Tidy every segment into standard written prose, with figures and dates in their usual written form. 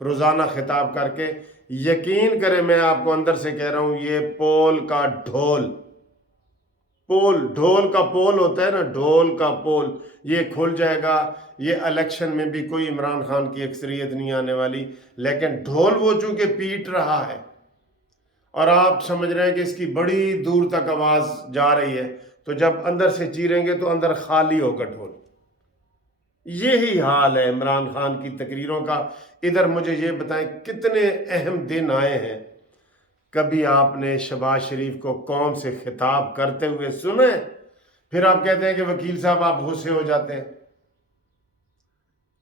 روزانہ خطاب کر کے. یقین کریں میں آپ کو اندر سے کہہ رہا ہوں، یہ پول کا ڈھول، ڈھول کا پول ہوتا ہے نا، ڈھول کا پول یہ کھل جائے گا. یہ الیکشن میں بھی کوئی عمران خان کی اکثریت نہیں آنے والی، لیکن ڈھول وہ چونکہ پیٹ رہا ہے اور آپ سمجھ رہے ہیں کہ اس کی بڑی دور تک آواز جا رہی ہے، تو جب اندر سے چیریں گے تو اندر خالی ہوگا ڈھول. یہی حال ہے عمران خان کی تقریروں کا. ادھر مجھے یہ بتائیں کتنے اہم دن آئے ہیں، کبھی آپ نے شہباز شریف کو قوم سے خطاب کرتے ہوئے سنے؟ پھر آپ کہتے ہیں کہ وکیل صاحب آپ غصے ہو جاتے ہیں.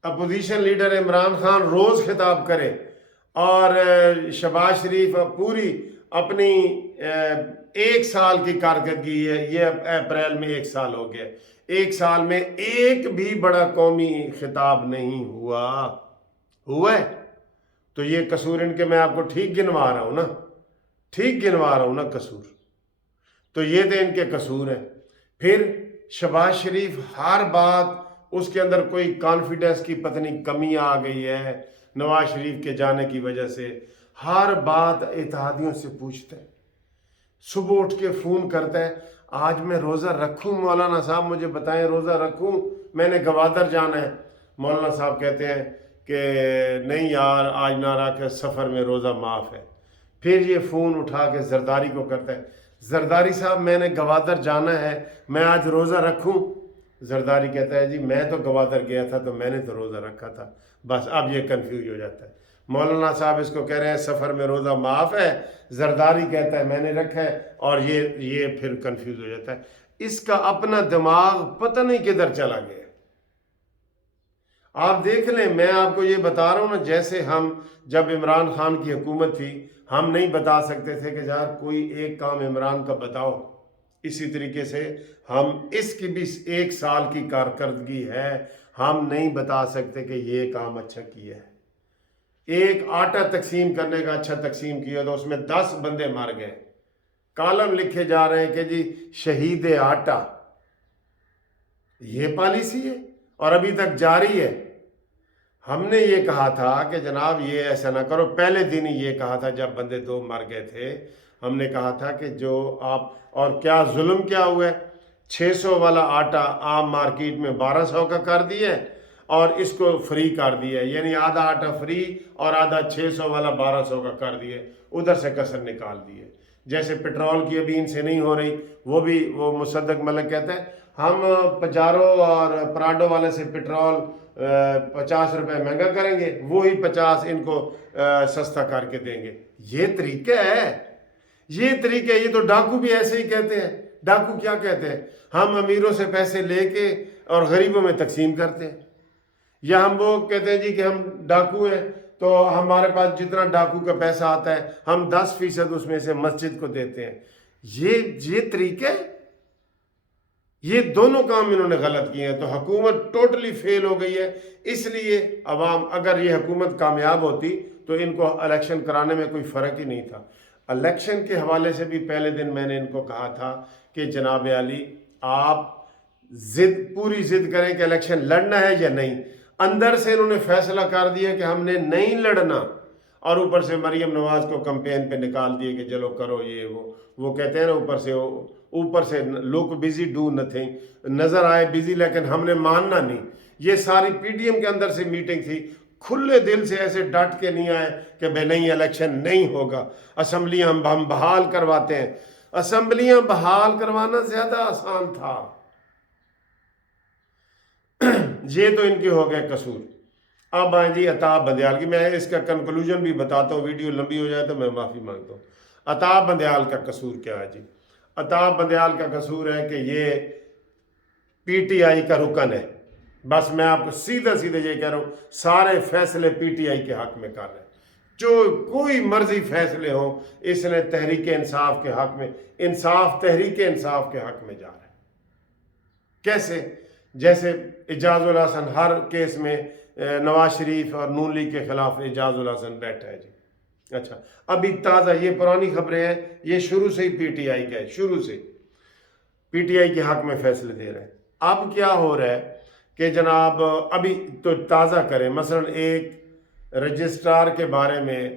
اپوزیشن لیڈر عمران خان روز خطاب کرے اور شہباز شریف پوری اپنی 1 سال کی کارکردگی ہے، یہ اپریل میں 1 سال ہو گیا، 1 سال میں ایک بھی بڑا قومی خطاب نہیں ہوا ہے. تو یہ قصور ان کے میں آپ کو ٹھیک گنوا رہا ہوں نا قصور. تو یہ تو ان کے قصور ہیں. پھر شہباز شریف ہر بات، اس کے اندر کوئی کانفیڈنس کی پتہ نہیں کمی آ گئی ہے نواز شریف کے جانے کی وجہ سے. ہر بات اتحادیوں سے پوچھتا ہے، صبح اٹھ کے فون کرتا ہے، آج میں روزہ رکھوں مولانا صاحب مجھے بتائیں، روزہ رکھوں، میں نے گوادر جانا ہے. مولانا صاحب کہتے ہیں کہ نہیں یار آج نہ رکھ، سفر میں روزہ معاف ہے. پھر یہ فون اٹھا کے زرداری کو کرتا ہے، زرداری صاحب میں نے گوادر جانا ہے، میں آج روزہ رکھوں. زرداری کہتا ہے جی میں تو گوادر گیا تھا تو میں نے تو روزہ رکھا تھا. بس اب یہ کنفیوز ہو جاتا ہے. مولانا صاحب اس کو کہہ رہے ہیں سفر میں روزہ معاف ہے، زرداری کہتا ہے میں نے رکھا ہے، اور یہ پھر کنفیوز ہو جاتا ہے. اس کا اپنا دماغ پتہ نہیں کدھر چلا گیا. آپ دیکھ لیں، میں آپ کو یہ بتا رہا ہوں نا، جیسے ہم جب عمران خان کی حکومت تھی ہم نہیں بتا سکتے تھے کہ یار کوئی ایک کام عمران کا بتاؤ، اسی طریقے سے ہم اس کی بھی 1 سال کی کارکردگی ہے، ہم نہیں بتا سکتے کہ یہ کام اچھا کیا ہے. ایک آٹا تقسیم کرنے کا اچھا تقسیم کیا تو اس میں 10 بندے مر گئے، کالم لکھے جا رہے ہیں کہ جی شہید آٹا. یہ پالیسی ہے اور ابھی تک جاری ہے. ہم نے یہ کہا تھا کہ جناب یہ ایسا نہ کرو، پہلے دن ہی یہ کہا تھا جب بندے 2 مر گئے تھے، ہم نے کہا تھا کہ جو آپ، اور کیا ظلم کیا ہوا ہے، 600 والا آٹا عام مارکیٹ میں 1200 کا کر دیا ہے اور اس کو فری کر دیا ہے، یعنی آدھا آٹا فری اور آدھا 600 والا 1200 کا کر دیا ہے، ادھر سے کسر نکال دیے. جیسے پٹرول کی ابھی ان سے نہیں ہو رہی، وہ مصدق ملک کہتے ہیں ہم پجارو اور پراڈو والے سے پٹرول 50 روپے مہنگا کریں گے، وہی 50 ان کو سستا کر کے دیں گے. یہ طریقہ ہے، یہ تو ڈاکو بھی ایسے ہی کہتے ہیں. ڈاکو کیا کہتے ہیں؟ ہم امیروں سے پیسے لے کے اور غریبوں میں تقسیم کرتے ہیں. یا ہم وہ کہتے ہیں جی کہ ہم ڈاکو ہیں تو ہمارے پاس جتنا ڈاکو کا پیسہ آتا ہے ہم 10% اس میں سے مسجد کو دیتے ہیں. یہ طریقہ ہے. یہ دونوں کام انہوں نے غلط کیے ہیں. تو حکومت ٹوٹلی فیل ہو گئی ہے. اس لیے عوام، اگر یہ حکومت کامیاب ہوتی تو ان کو الیکشن کرانے میں کوئی فرق ہی نہیں تھا. الیکشن کے حوالے سے بھی پہلے دن میں نے ان کو کہا تھا کہ جناب علی آپ پوری ضد کریں کہ الیکشن لڑنا ہے یا نہیں. اندر سے انہوں نے فیصلہ کر دیا کہ ہم نے نہیں لڑنا، اور اوپر سے مریم نواز کو کمپین پہ نکال دیے کہ چلو کرو یہ وہ کہتے ہیں نا اوپر سے لوگ بزی ڈو نتھنگ، نظر آئے بزی لیکن ہم نے ماننا نہیں. یہ ساری پی ڈی ایم کے اندر سے میٹنگ تھی، کھلے دل سے ایسے ڈٹ کے نہیں آئے کہ بھائی نہیں الیکشن نہیں ہوگا، اسمبلیاں ہم بحال کرواتے ہیں. اسمبلیاں بحال کروانا زیادہ آسان تھا. یہ تو ان کے ہو گئے قصور. اب آئیں جی عطا بندیال کی. میں اس کا کنکلوژن بھی بتاتا ہوں، ویڈیو لمبی ہو جائے تو میں معافی مانگتا ہوں. عطا بندیال کا قصور کیا ہے جی؟ عطا بندیال کا قصور ہے کہ یہ پی ٹی آئی کا رکن ہے. بس میں آپ کو سیدھا یہ کہہ رہا ہوں، سارے فیصلے پی ٹی آئی کے حق میں کر رہے ہیں. جو کوئی مرضی فیصلے ہوں، اس نے تحریک انصاف کے حق میں، تحریک انصاف کے حق میں جا رہا ہے. کیسے؟ جیسے اعجاز الحسن ہر کیس میں نواز شریف اور نون لیگ کے خلاف اعجاز الحسن بیٹھا ہے جی. اچھا ابھی تازہ یہ پرانی خبریں ہیں، یہ شروع سے ہی پی ٹی آئی کا ہے، شروع سے پی ٹی آئی کے حق میں فیصلے دے رہے ہیں. اب کیا ہو رہا ہے کہ جناب ابھی تو تازہ کریں، مثلا ایک رجسٹرار کے بارے میں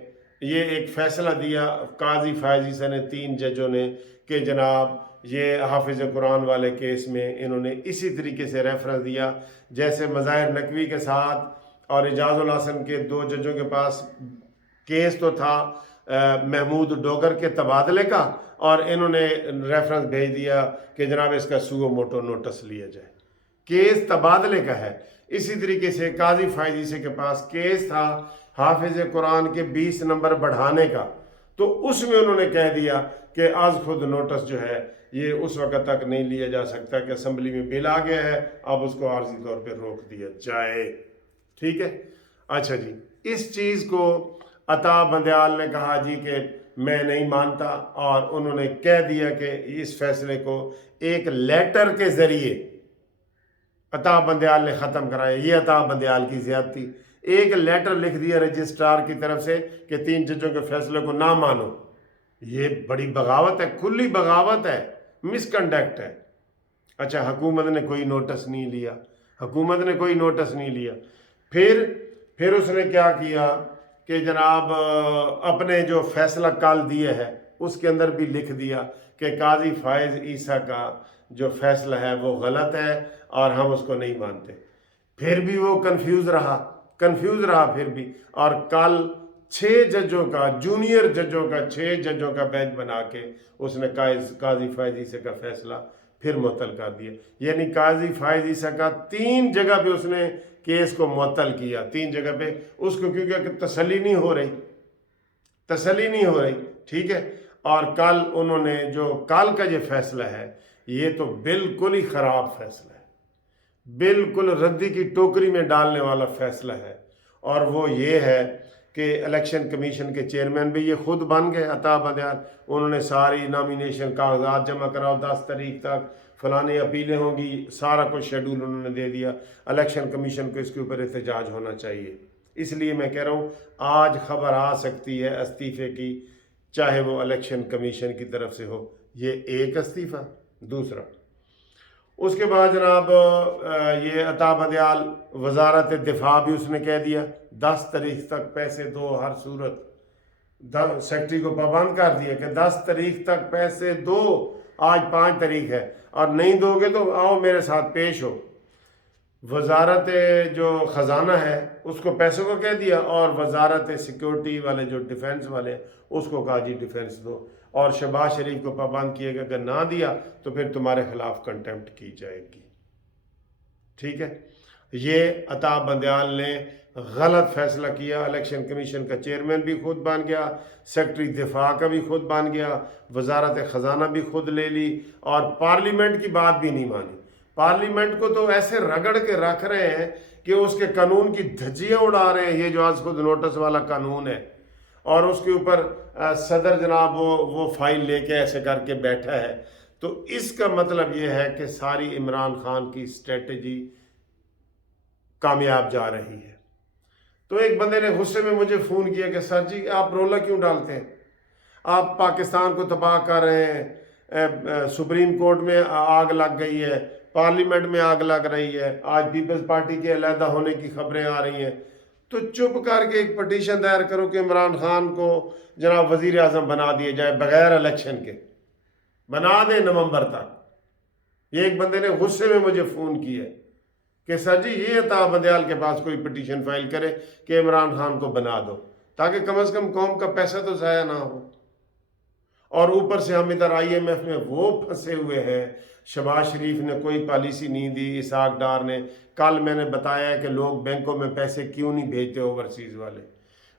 یہ ایک فیصلہ دیا قاضی فائز عیسیٰ نے 3 ججوں نے کہ جناب یہ حافظ قرآن والے کیس میں انہوں نے اسی طریقے سے ریفرنس دیا جیسے مظاہر نقوی کے ساتھ اور اعجاز الحسن کے 2 ججوں کے پاس کیس تو تھا محمود ڈوگر کے تبادلے کا، اور انہوں نے ریفرنس بھیج دیا کہ جناب اس کا سو موٹو نوٹس لیا جائے، کیس تبادلے کا ہے۔ اسی طریقے سے قاضی فائز عیسیٰ کے پاس کیس تھا حافظ قرآن کے 20 نمبر بڑھانے کا، تو اس میں انہوں نے کہہ دیا کہ آج خود نوٹس جو ہے یہ اس وقت تک نہیں لیا جا سکتا کہ اسمبلی میں بل آ گیا ہے، اب اس کو عارضی طور پہ روک دیا جائے۔ ٹھیک ہے، اچھا جی، اس چیز کو عطا بندیال نے کہا جی کہ میں نہیں مانتا، اور انہوں نے کہہ دیا کہ اس فیصلے کو ایک لیٹر کے ذریعے عطا بندیال نے ختم کرایا۔ یہ عطا بندیال کی زیادتی، ایک لیٹر لکھ دیا رجسٹرار کی طرف سے کہ 3 ججوں کے فیصلے کو نہ مانو۔ یہ بڑی بغاوت ہے، کھلی بغاوت ہے، مس کنڈکٹ ہے۔ اچھا، حکومت نے کوئی نوٹس نہیں لیا، حکومت نے کوئی نوٹس نہیں لیا۔ پھر اس نے کیا کیا کہ جناب اپنے جو فیصلہ کال دیے ہے اس کے اندر بھی لکھ دیا کہ قاضی فائز عیسیٰ کا جو فیصلہ ہے وہ غلط ہے اور ہم اس کو نہیں مانتے۔ پھر بھی وہ کنفیوز رہا پھر بھی، اور کل 6 ججوں کا، جونیئر ججوں کا 6 ججوں کا بینچ بنا کے اس نے قاضی فائز عیسیٰ کا فیصلہ پھر معطل کر دیا۔ یعنی قاضی فائز عیسیٰ کا 3 جگہ پہ اس نے کیس کو معطل کیا، 3 جگہ پہ اس کو، کیونکہ تسلی نہیں ہو رہی، ٹھیک ہے۔ اور کل انہوں نے جو کل کا یہ فیصلہ ہے یہ تو بالکل ہی خراب فیصلہ ہے، بالکل ردی کی ٹوکری میں ڈالنے والا فیصلہ ہے، اور وہ یہ ہے کہ الیکشن کمیشن کے چیئرمین بھی یہ خود بن گئے عطا بندیال۔ انہوں نے ساری نامینیشن کاغذات جمع کراؤ 10 تاریخ تک، فلانے اپیلیں ہوں گی، سارا کچھ شیڈول انہوں نے دے دیا۔ الیکشن کمیشن کو اس کے اوپر احتجاج ہونا چاہیے۔ اس لیے میں کہہ رہا ہوں آج خبر آ سکتی ہے استعفے کی، چاہے وہ الیکشن کمیشن کی طرف سے ہو۔ یہ ایک استعفیٰ۔ دوسرا، اس کے بعد جناب یہ عطا بندیال وزارت دفاع بھی اس نے کہہ دیا 10 تاریخ تک پیسے دو ہر صورت، سیکٹری کو پابند کر دیا کہ 10 تاریخ تک پیسے دو، آج 5 تاریخ ہے، اور نہیں دو گے تو آؤ میرے ساتھ پیش ہو۔ وزارت جو خزانہ ہے اس کو پیسوں کو کہہ دیا، اور وزارت سیکیورٹی والے جو ڈیفنس والے اس کو کہا جی ڈیفنس دو، اور شہباز شریف کو پابند کیے گا کہ نہ دیا تو پھر تمہارے خلاف کنٹمپٹ کی جائے گی۔ ٹھیک ہے، یہ عطا بندیال نے غلط فیصلہ کیا۔ الیکشن کمیشن کا چیئرمین بھی خود بن گیا، سیکٹری دفاع کا بھی خود بن گیا، وزارت خزانہ بھی خود لے لی، اور پارلیمنٹ کی بات بھی نہیں مانی۔ پارلیمنٹ کو تو ایسے رگڑ کے رکھ رہے ہیں کہ اس کے قانون کی دھجیاں اڑا رہے ہیں۔ یہ جو آج خود نوٹس والا قانون ہے، اور اس کے اوپر صدر جناب وہ فائل لے کے ایسے کر کے بیٹھا ہے، تو اس کا مطلب یہ ہے کہ ساری عمران خان کی اسٹریٹجی کامیاب جا رہی ہے۔ تو ایک بندے نے غصے میں مجھے فون کیا کہ سر جی آپ رولا کیوں ڈالتے ہیں، آپ پاکستان کو تباہ کر رہے ہیں، سپریم کورٹ میں آگ لگ گئی ہے، پارلیمنٹ میں آگ لگ رہی ہے، آج پیپلز پارٹی کے علیحدہ ہونے کی خبریں آ رہی ہیں، تو چپ کر کے ایک پٹیشن دائر کرو کہ عمران خان کو جناب وزیر اعظم بنا دیا جائے بغیر الیکشن کے، بنا دیں نومبر تک۔ یہ ایک بندے نے غصے میں مجھے فون کیا کہ سر جی یہ عطا بندیال کے پاس کوئی پٹیشن فائل کرے کہ عمران خان کو بنا دو، تاکہ کم از کم قوم کا پیسہ تو ضائع نہ ہو۔ اور اوپر سے ہم ادھر آئی ایم ایف میں وہ پھنسے ہوئے ہیں، شہباز شریف نے کوئی پالیسی نہیں دی، اسحاق ڈار نے۔ کل میں نے بتایا کہ لوگ بینکوں میں پیسے کیوں نہیں بھیجتے، اوورسیز والے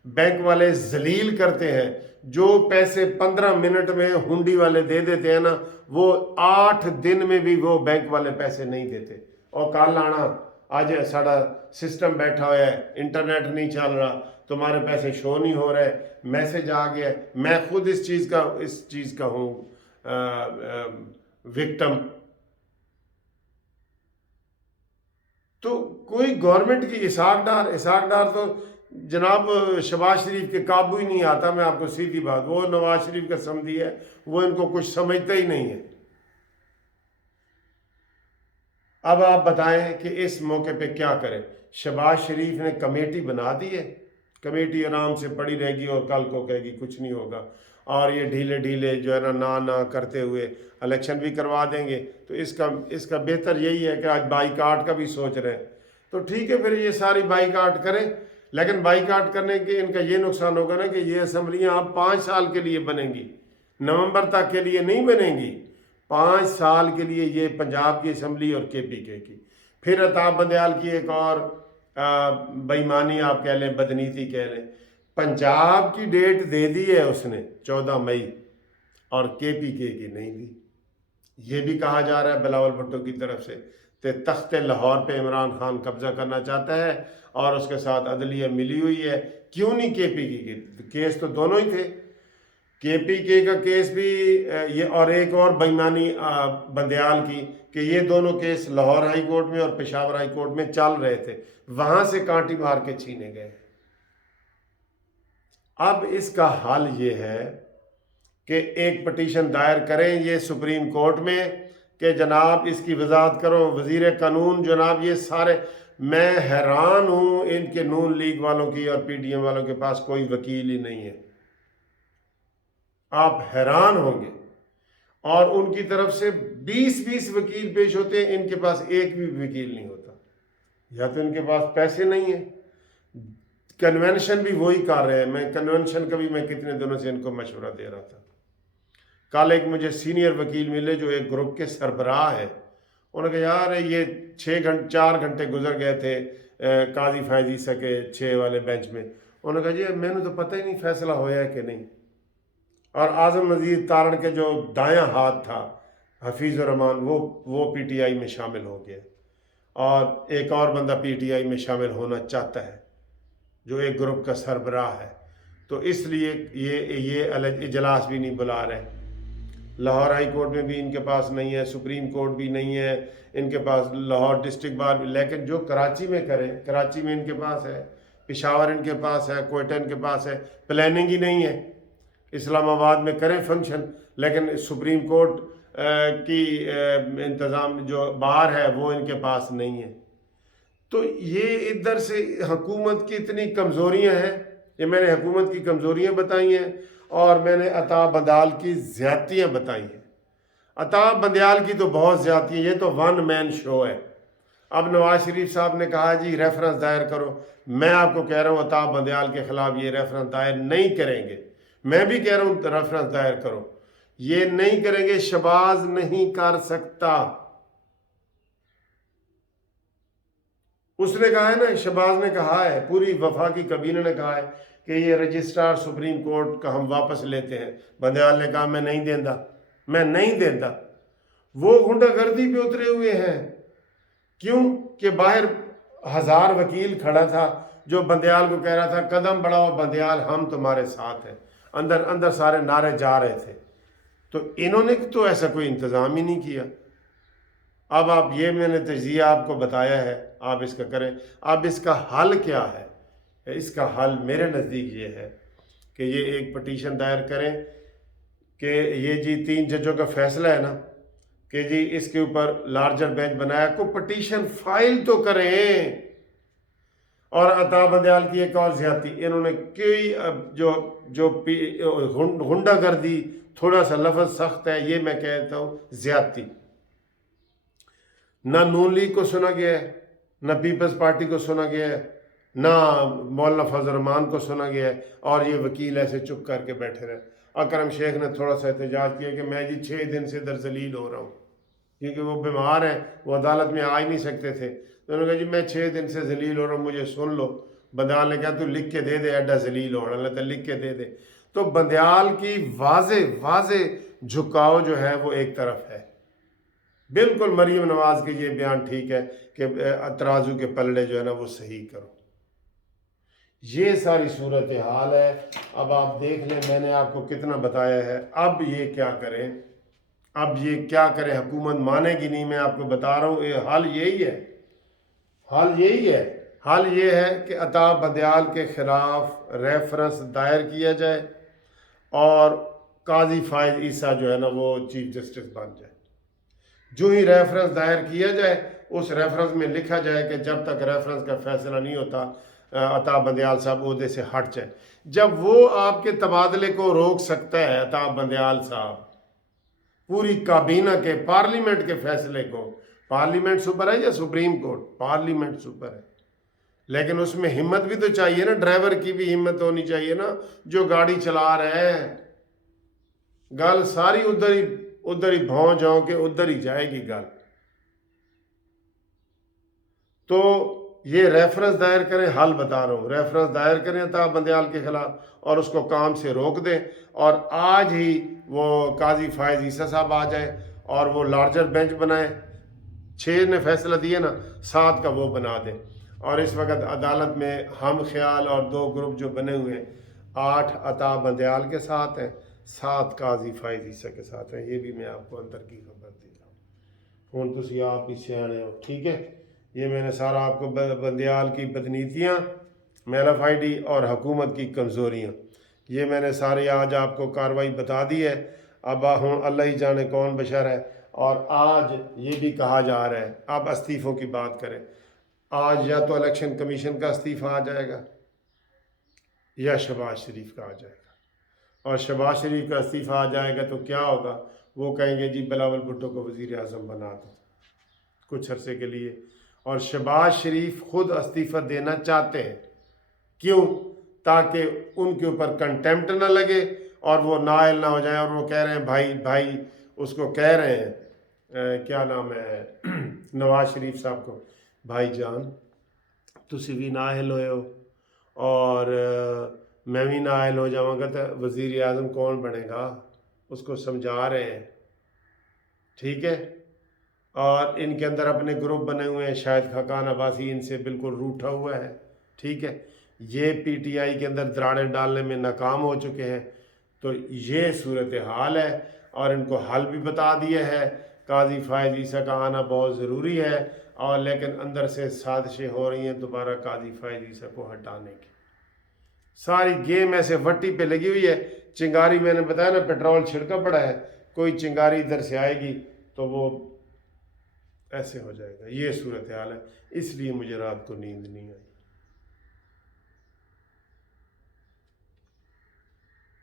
بینک والے ذلیل کرتے ہیں، جو پیسے 15 منٹ میں ہنڈی والے دے دیتے ہیں نا، وہ 8 دن میں بھی وہ بینک والے پیسے نہیں دیتے۔ اور کل آنا آج ساڑا سسٹم بیٹھا ہوا ہے، انٹرنیٹ نہیں چل رہا، تمہارے پیسے شو نہیں ہو رہے، میسج آ گیا۔ میں خود اس چیز کا ہوں وکٹم۔ تو کوئی گورنمنٹ کی اسحاق ڈار تو جناب شہباز شریف کے قابو ہی نہیں آتا۔ میں آپ کو سیدھی بات، وہ نواز شریف کا سمدھی ہے، وہ ان کو کچھ سمجھتا ہی نہیں ہے۔ اب آپ بتائیں کہ اس موقع پہ کیا کریں؟ شہباز شریف نے کمیٹی بنا دی ہے، کمیٹی آرام سے پڑی رہے گی اور کل کو کہے گی کچھ نہیں ہوگا، اور یہ ڈھیلے ڈھیلے جو ہے نا کرتے ہوئے الیکشن بھی کروا دیں گے۔ تو اس کا بہتر یہی ہے کہ آج بائی کاٹ کا بھی سوچ رہے ہیں، تو ٹھیک ہے پھر یہ ساری بائی کاٹ کریں، لیکن بائی کاٹ کرنے کے ان کا یہ نقصان ہوگا نا کہ یہ اسمبلیاں اب 5 سال کے لیے بنیں گی، نومبر تک کے لیے نہیں بنیں گی، 5 سال کے لیے یہ پنجاب کی اسمبلی اور کے پی کے کی۔ پھر عطا بندیال کی ایک اور بےایمانی آپ کہہ لیں، بدنیتی کہہ لیں، پنجاب کی ڈیٹ دے دی ہے اس نے 14 مئی اور کے پی کے کی نہیں دی۔ یہ بھی کہا جا رہا ہے بلاول بھٹو کی طرف سے کہ تخت لاہور پہ عمران خان قبضہ کرنا چاہتا ہے اور اس کے ساتھ عدلیہ ملی ہوئی ہے۔ کیوں نہیں کے پی کی؟ کیس تو دونوں ہی تھے، کے پی کے کا کیس بھی یہ، اور ایک اور بےایمانی بندیال کی، کہ یہ دونوں کیس لاہور ہائی کورٹ میں اور پشاور ہائی کورٹ میں چل رہے تھے، وہاں سے کانٹی مار کے چھینے گئے۔ اب اس کا حل یہ ہے کہ ایک پٹیشن دائر کریں یہ سپریم کورٹ میں کہ جناب اس کی وضاحت کرو، وزیر قانون جناب یہ سارے، میں حیران ہوں ان کے نون لیگ والوں کی اور پی ڈی ایم والوں کے پاس کوئی وکیل ہی نہیں ہے، آپ حیران ہوں گے، اور ان کی طرف سے 20 وکیل پیش ہوتے ہیں، ان کے پاس ایک بھی وکیل نہیں ہوتا، یا تو ان کے پاس پیسے نہیں ہیں، کنونشن بھی وہی کر رہے ہیں۔ میں کنونشن کا بھی میں کتنے دنوں سے ان کو مشورہ دے رہا تھا۔ کل ایک مجھے سینئر وکیل ملے جو ایک گروپ کے سربراہ ہے، انہوں نے کہا یار یہ 4 گھنٹے گزر گئے تھے قاضی فائز عیسیٰ کے 6 والے بینچ میں، انہوں نے کہا جی میں نے تو پتہ ہی نہیں فیصلہ ہویا ہے کہ نہیں۔ اور اعظم نذیر تارڑ کے جو دایاں ہاتھ تھا حفیظ الرحمان، وہ پی ٹی آئی میں شامل ہو گیا، اور ایک اور بندہ پی ٹی آئی میں شامل ہونا چاہتا ہے جو ایک گروپ کا سربراہ ہے، تو اس لیے یہ اجلاس بھی نہیں بلا رہے۔ لاہور ہائی کورٹ میں بھی ان کے پاس نہیں ہے، سپریم کورٹ بھی نہیں ہے ان کے پاس، لاہور ڈسٹرکٹ بار بھی، لیکن جو کراچی میں کریں، کراچی میں ان کے پاس ہے، پشاور ان کے پاس ہے، کوئٹہ ان کے پاس ہے، پلاننگ ہی نہیں ہے۔ اسلام آباد میں کریں فنکشن، لیکن سپریم کورٹ کی انتظام جو باہر ہے وہ ان کے پاس نہیں ہے۔ تو یہ ادھر سے حکومت کی اتنی کمزوریاں ہیں، یہ میں نے حکومت کی کمزوریاں بتائی ہیں، اور میں نے عطا بندیال کی زیادتیاں بتائی ہیں۔ عطا بندیال کی تو بہت زیادتی ہے، یہ تو ون مین شو ہے۔ اب نواز شریف صاحب نے کہا جی ریفرنس دائر کرو، میں آپ کو کہہ رہا ہوں عطا بندیال کے خلاف یہ ریفرنس دائر نہیں کریں گے، میں بھی کہہ رہا ہوں ریفرنس دائر کرو، یہ نہیں کریں گے، شہباز نہیں کر سکتا۔ اس نے کہا ہے نا، شہباز نے کہا ہے، پوری وفاقی کابینہ نے کہا ہے کہ یہ رجسٹرار سپریم کورٹ کا ہم واپس لیتے ہیں۔ بندیال نے کہا میں نہیں دیندا، میں نہیں دیندا۔ وہ غنڈہ گردی پہ اترے ہوئے ہیں، کیوں کہ باہر 1000 وکیل کھڑا تھا جو بندیال کو کہہ رہا تھا قدم بڑھاؤ بندیال ہم تمہارے ساتھ ہیں، اندر سارے نعرے جا رہے تھے، تو انہوں نے تو ایسا کوئی انتظام ہی نہیں کیا۔ اب آپ یہ میں نے تجزیہ آپ کو بتایا ہے، آپ اس کا کریں۔ اب اس کا حل کیا ہے؟ اس کا حل میرے نزدیک یہ ہے کہ یہ ایک پٹیشن دائر کریں کہ یہ جی 3 ججوں کا فیصلہ ہے نا کہ جی اس کے اوپر لارجر بینچ بنایا، کو پٹیشن فائل تو کریں۔ اور عطا بندیال کی ایک اور زیادتی، انہوں نے کوئی جو غنڈہ گردی، تھوڑا سا لفظ سخت ہے یہ میں کہتا ہوں زیادتی، نہ نون لیگ کو سنا گیا ہے، نہ پیپلز پارٹی کو سنا گیا ہے، نہ مولانا فضل الرحمان کو سنا گیا ہے، اور یہ وکیل ایسے چپ کر کے بیٹھے رہے۔ اکرم شیخ نے تھوڑا سا احتجاج کیا کہ میں جی 6 دن سے ادھر ذلیل ہو رہا ہوں، کیونکہ وہ بیمار ہیں، وہ عدالت میں آ ہی نہیں سکتے تھے، تو انہوں نے کہا جی میں 6 دن سے ذلیل ہو رہا ہوں، مجھے سن لو۔ بندیال نے کہا تو لکھ کے دے دے ایڈا ذلیل ہونا، اللہ تعالیٰ لکھ کے دے دے۔ تو بندیال کی واضح جھکاؤ جو ہے وہ ایک طرف ہے۔ بالکل مریم نواز کے یہ بیان ٹھیک ہے کہ ترازو کے پلڑے جو ہے نا وہ صحیح کرو۔ یہ ساری صورتحال ہے۔ اب آپ دیکھ لیں میں نے آپ کو کتنا بتایا ہے۔ اب یہ کیا کریں؟ اب یہ کیا کریں؟ حکومت مانے گی نہیں، میں آپ کو بتا رہا ہوں حل یہی ہے، حل یہ ہے کہ عطا بندیال کے خلاف ریفرنس دائر کیا جائے اور قاضی فائز عیسیٰ جو ہے نا وہ چیف جسٹس بن جائے۔ جو ہی ریفرنس دائر کیا جائے اس ریفرنس میں لکھا جائے کہ جب تک ریفرنس کا فیصلہ نہیں ہوتا عطا بندیال صاحب عہدے سے ہٹ جائیں. جب وہ آپ کے تبادلے کو روک سکتا ہے عطا بندیال صاحب پوری کابینہ کے پارلیمنٹ کے فیصلے کو، پارلیمنٹ سپر ہے یا سپریم کورٹ؟ پارلیمنٹ سپر ہے، لیکن اس میں ہمت بھی تو چاہیے نا، ڈرائیور کی بھی ہمت ہونی چاہیے نا جو گاڑی چلا رہے ہیں. گل ساری ادھر ہی بھون جاؤں کہ ادھر ہی جائے گی گل. تو یہ ریفرنس دائر کریں، حل بتا رہا ہوں، ریفرنس دائر کریں عطا بندیال کے خلاف اور اس کو کام سے روک دیں، اور آج ہی وہ قاضی فائز عیسیٰ صاحب آ جائیں اور وہ لارجر بینچ بنائیں. 6 نے فیصلہ دیا نا، 7 کا وہ بنا دیں. اور اس وقت عدالت میں ہم خیال اور 2 گروپ جو بنے ہوئے ہیں، 8 عطا بندیال کے ساتھ ہیں، 7 قاضی فائز عیسیٰ کے ساتھ ہیں. یہ بھی میں آپ کو اندر کی خبر دے رہا ہوں. ہوں تسی آپ ہی سیانے ہو، ٹھیک ہے. یہ میں نے سارا آپ کو بندیال کی بدنیتیاں، میل آف آئی ڈی اور حکومت کی کمزوریاں، یہ میں نے ساری آج آپ کو کاروائی بتا دی ہے. اب ہوں اللہ ہی جانے کون بشر ہے. اور آج یہ بھی کہا جا رہا ہے، آپ استعفوں کی بات کریں، آج یا تو الیکشن کمیشن کا استعفیٰ آ جائے گا یا شہباز شریف کا آ جائے گا. اور شہباز شریف کا استعفیٰ آ جائے گا تو کیا ہوگا؟ وہ کہیں گے جی بلاول بھٹو کو وزیر اعظم بنا دو کچھ عرصے کے لیے. اور شہباز شریف خود استعفیٰ دینا چاہتے ہیں. کیوں؟ تاکہ ان کے اوپر کنٹیمپٹ نہ لگے اور وہ نائل نہ ہو جائیں. اور وہ کہہ رہے ہیں بھائی اس کو کہہ رہے ہیں کیا نام ہے نواز شریف صاحب کو، بھائی جان تسی بھی نااہل ہوئے ہو اور میں بھی نااہل ہو جاؤں گا تو وزیر اعظم کون بنے گا؟ اس کو سمجھا رہے ہیں، ٹھیک ہے. اور ان کے اندر اپنے گروپ بنے ہوئے ہیں، شاید خاقان عباسی ان سے بالکل روٹھا ہوا ہے، ٹھیک ہے. یہ پی ٹی آئی کے اندر دراڑیں ڈالنے میں ناکام ہو چکے ہیں. تو یہ صورتحال ہے اور ان کو حل بھی بتا دیا ہے. قاضی فائز عیسیٰ کا آنا بہت ضروری ہے، اور لیکن اندر سے سازشیں ہو رہی ہیں دوبارہ قاضی فائز عیسیٰ کو ہٹانے کی. ساری گیم ایسے وٹی پہ لگی ہوئی ہے. چنگاری میں نے بتایا نا پیٹرول چھڑکا پڑا ہے، کوئی چنگاری ادھر سے آئے گی تو وہ ایسے ہو جائے گا. یہ صورتحال ہے، اس لیے مجھے رات کو نیند نہیں آئی.